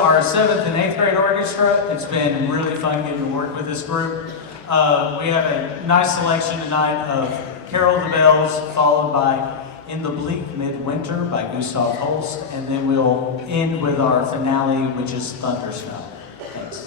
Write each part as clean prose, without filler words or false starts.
our 7th and 8th grade orchestra. It's been really fun getting to work with this group. We have a nice selection tonight of Carol of the Bells, followed by In the Bleak Midwinter by Gustav Holst, and then we'll end with our finale, which is Thunder Snow. Thanks.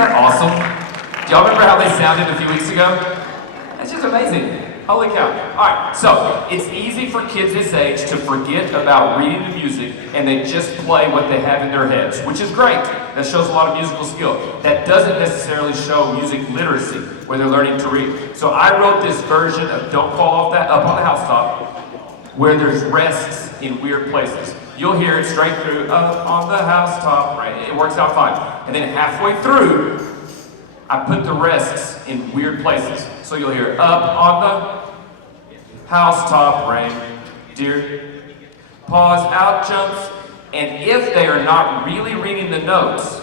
that awesome? Do y'all remember how they sounded a few weeks ago? That's just amazing. Holy cow. Alright, so it's easy for kids this age to forget about reading the music and they just play what they have in their heads, which is great. That shows a lot of musical skill. That doesn't necessarily show music literacy, where they're learning to read. So I wrote this version of Don't Fall Off That Up on the Housetop, where there's rests in weird places. You'll hear it straight through, up on the housetop, right? It works out fine. And then halfway through, I put the rests in weird places. So you'll hear, up on the housetop, rain, dear. Pause, out jumps. And if they are not really reading the notes,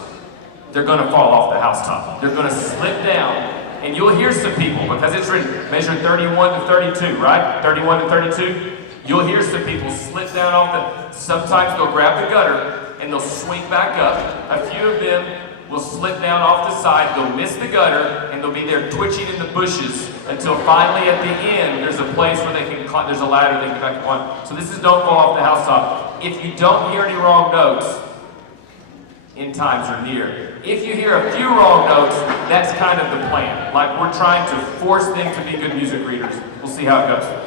they're gonna fall off the housetop. They're gonna slip down. And you'll hear some people, because it's written, measure 31 to 32, right? 31 to 32. You'll hear some people slip down off the, sometimes they'll grab the gutter and they'll swing back up. A few of them will slip down off the side, they'll miss the gutter, and they'll be there twitching in the bushes until finally at the end, there's a place where they can, there's a ladder they can get back on. So this is Don't Fall Off the Housetop. If you don't hear any wrong notes, end times are near. If you hear a few wrong notes, that's kind of the plan. Like we're trying to force them to be good music readers. We'll see how it goes.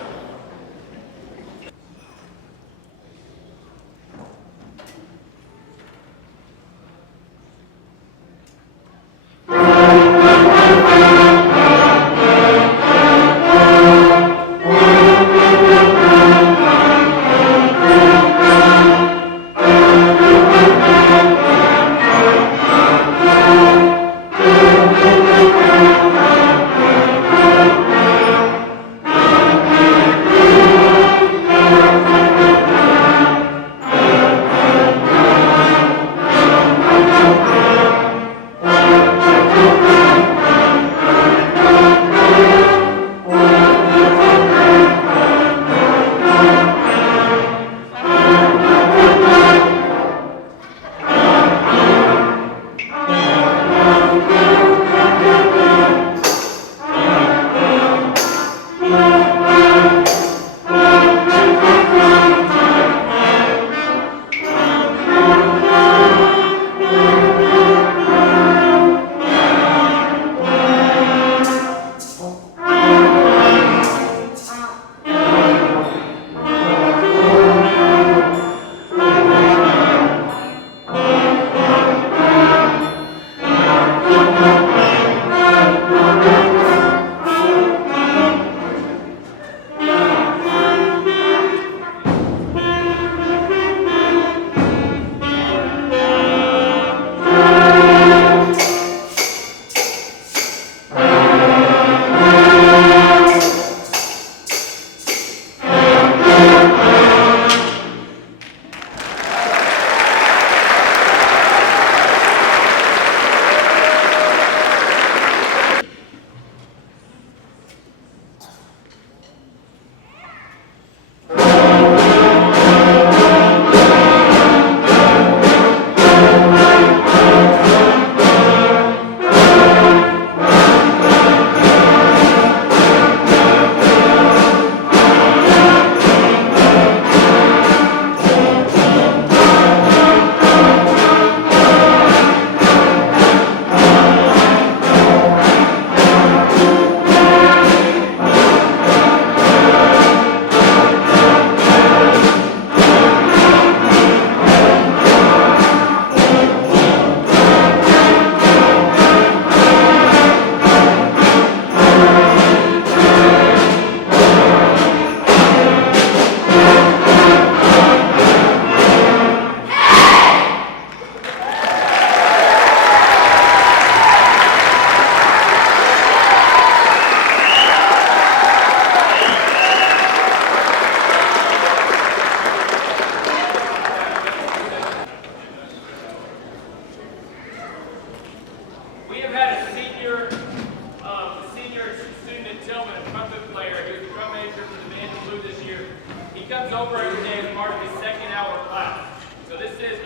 comes over every day as part of his second-hour class. So this is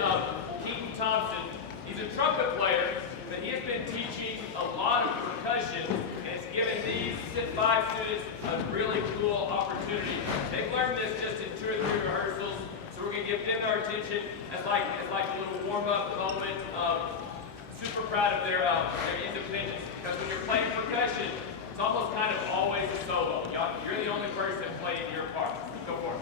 Keaton Thompson. He's a trumpet player, but he has been teaching a lot of percussion, and it's given these 5 students a really cool opportunity. They've learned this just in 2 or 3 rehearsals, so we're going to give them our attention as like a little warm-up moment. super proud of their use of pitches because when you're playing percussion, it's almost kind of always a solo. You're the only person playing your part. Go for it.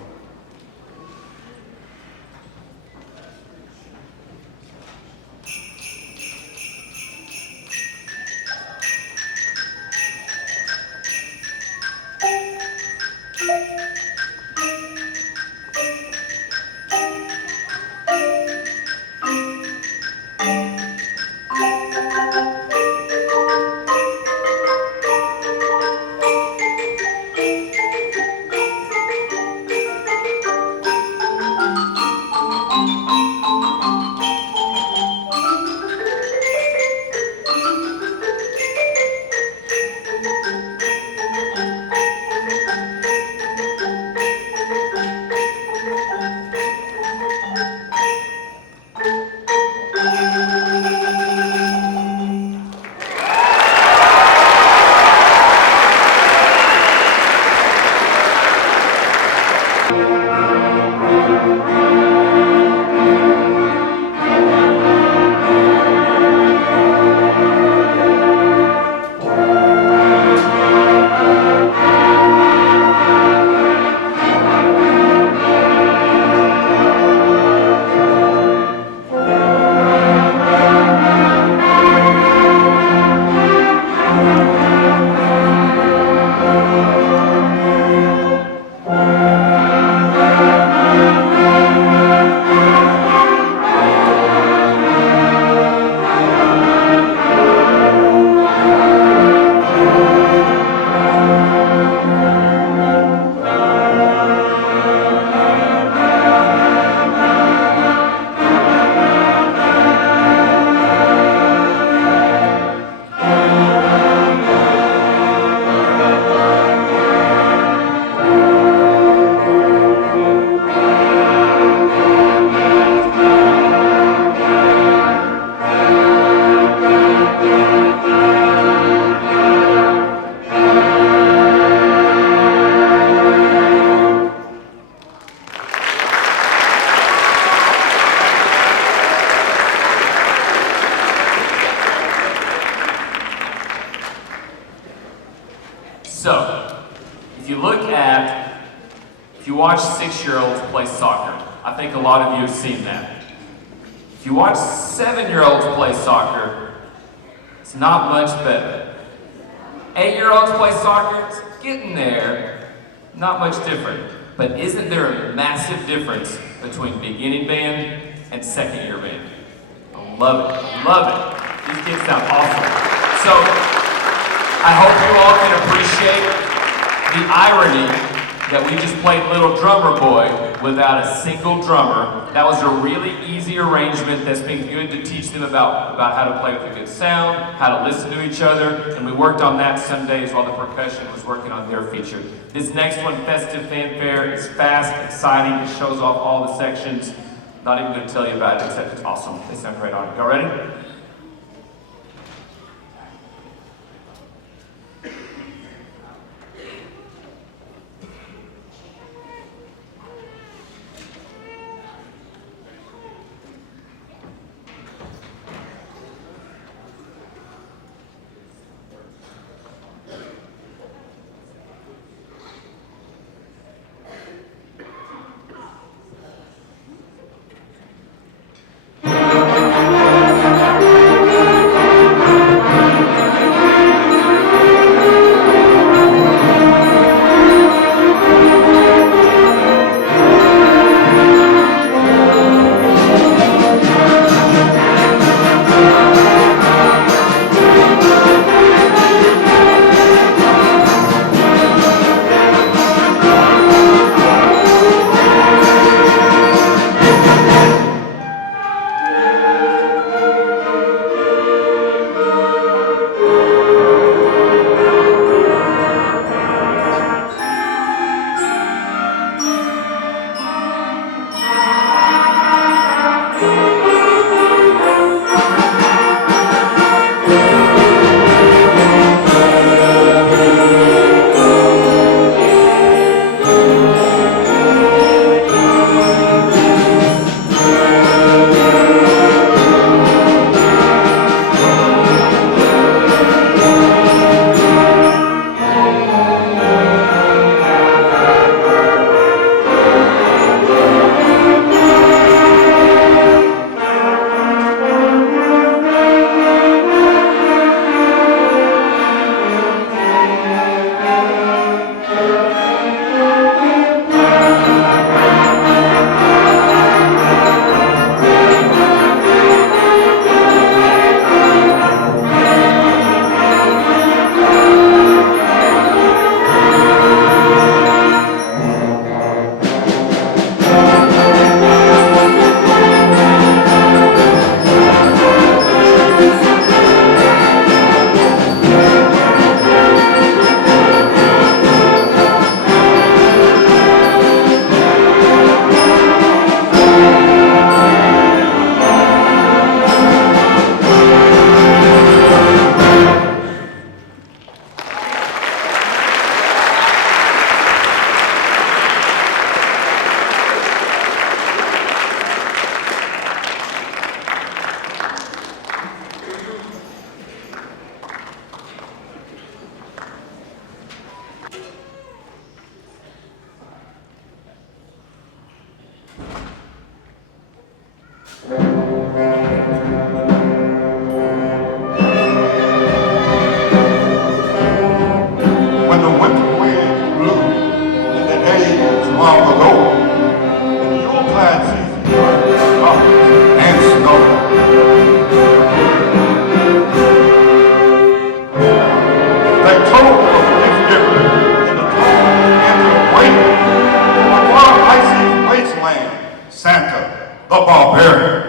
So, if you watch 6-year-olds play soccer, I think a lot of you have seen that. If you watch 7-year-olds play soccer, it's not much better. 8-year-olds play soccer, it's getting there, not much different. But isn't there a massive difference between beginning band and 2nd-year band? I love it, love it. These kids sound awesome. So, I hope you all can appreciate the irony that we just played Little Drummer Boy without a single drummer. That was a really easy arrangement that's been good to teach them about how to play with a good sound, how to listen to each other, and we worked on that some days while the percussion was working on their feature. This next one, Festive Fanfare, is fast, exciting, it shows off all the sections. Not even going to tell you about it, except it's awesome. They sound great on it. Y'all ready? Football parent.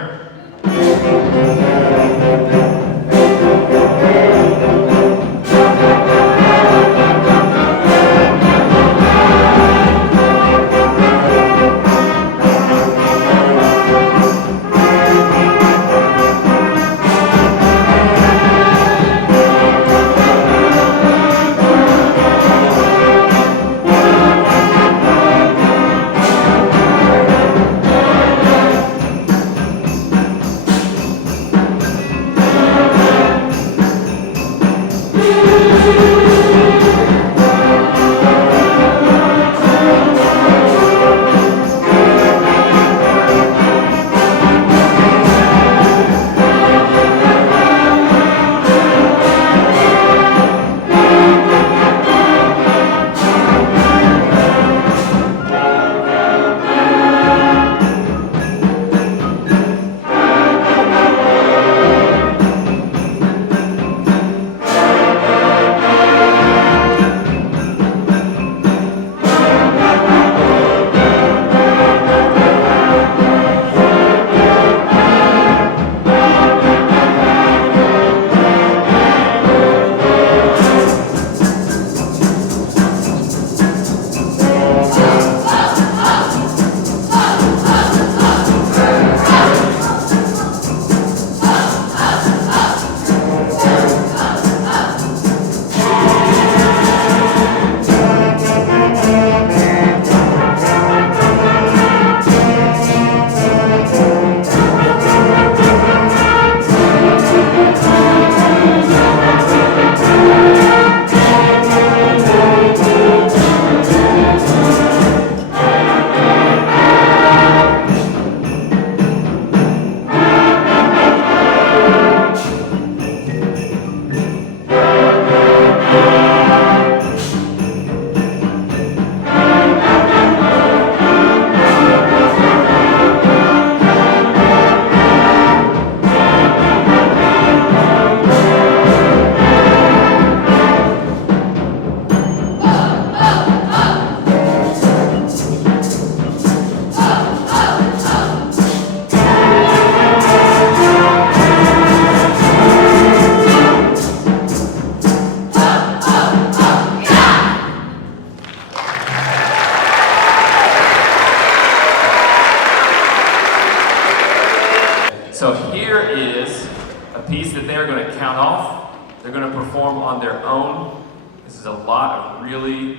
So here is a piece that they're going to count off. They're going to perform on their own. This is a lot of really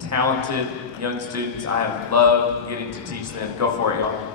talented young students. I have loved getting to teach them. Go for it, y'all.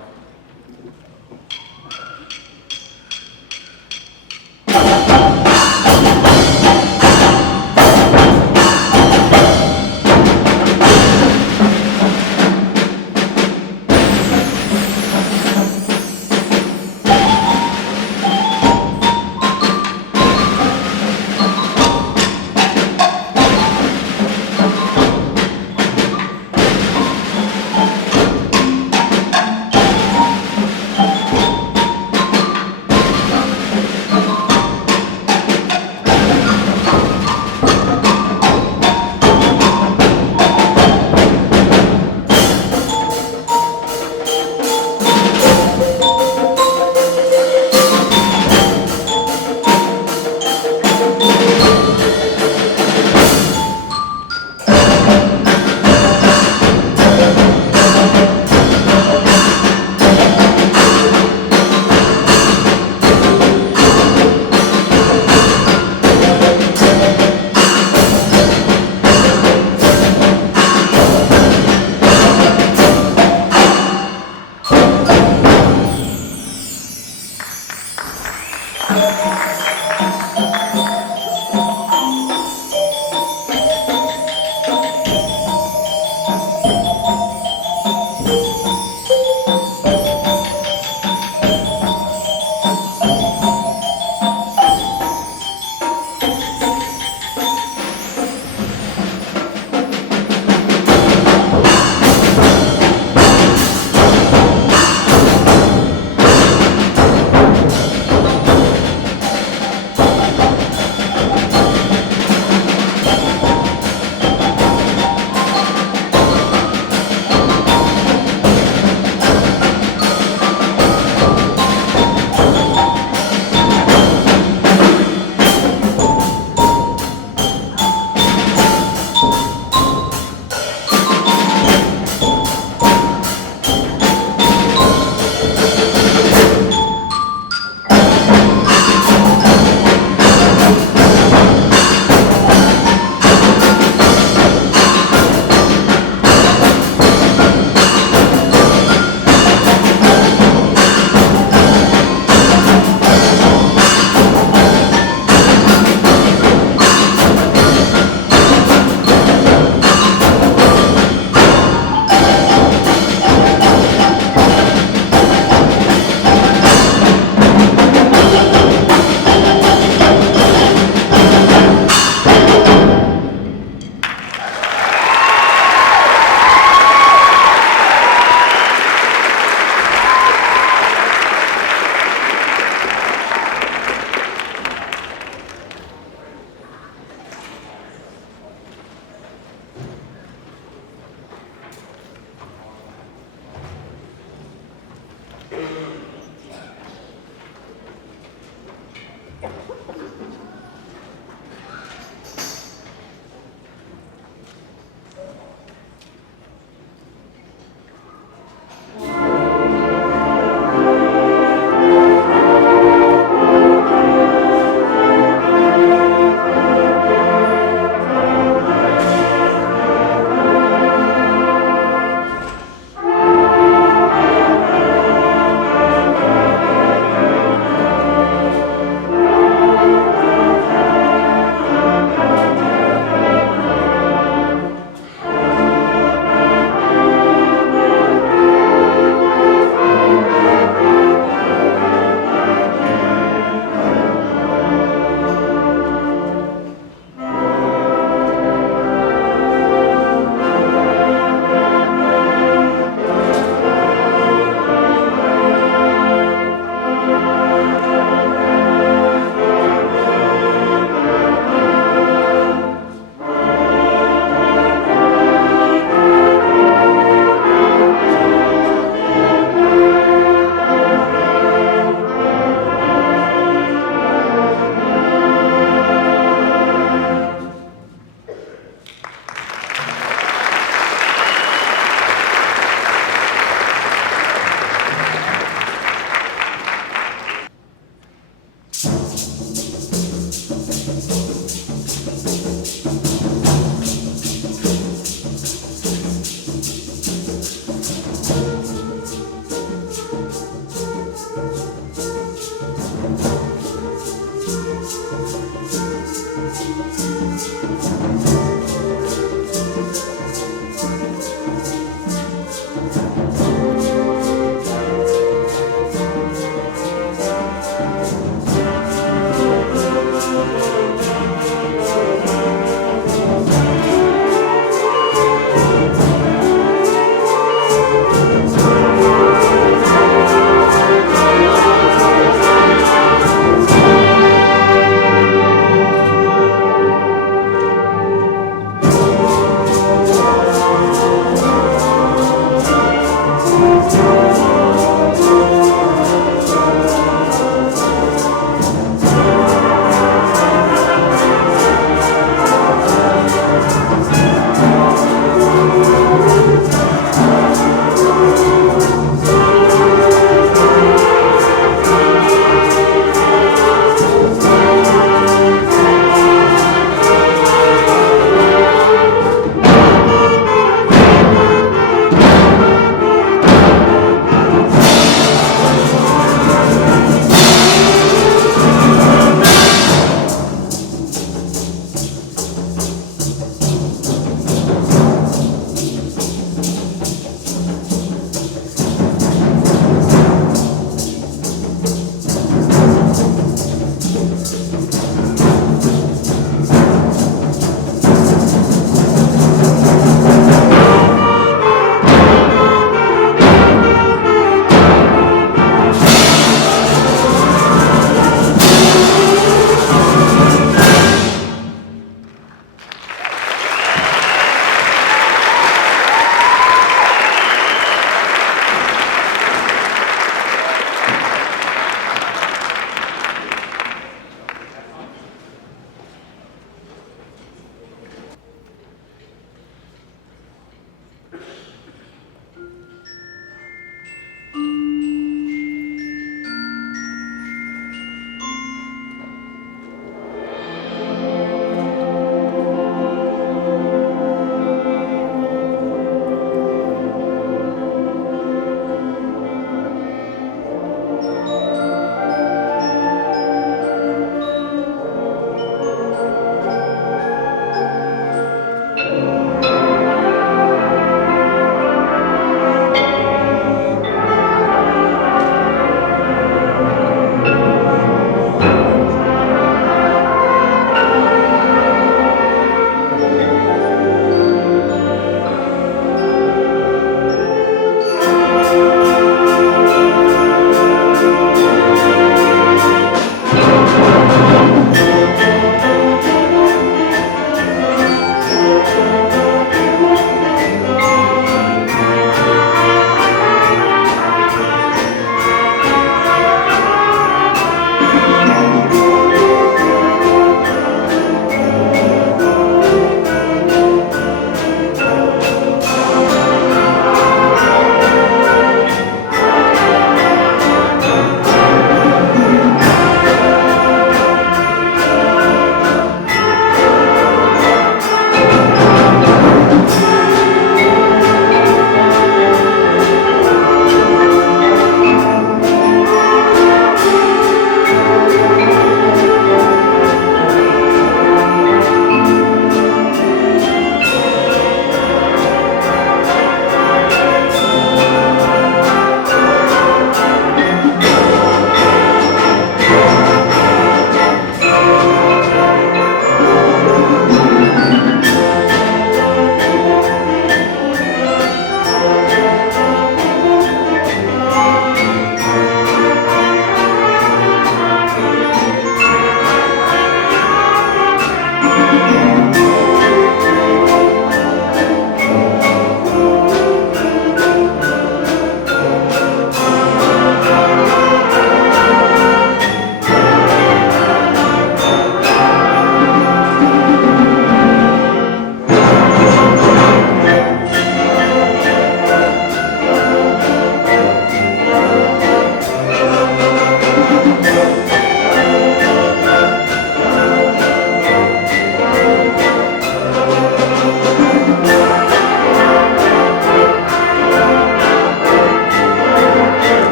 Thank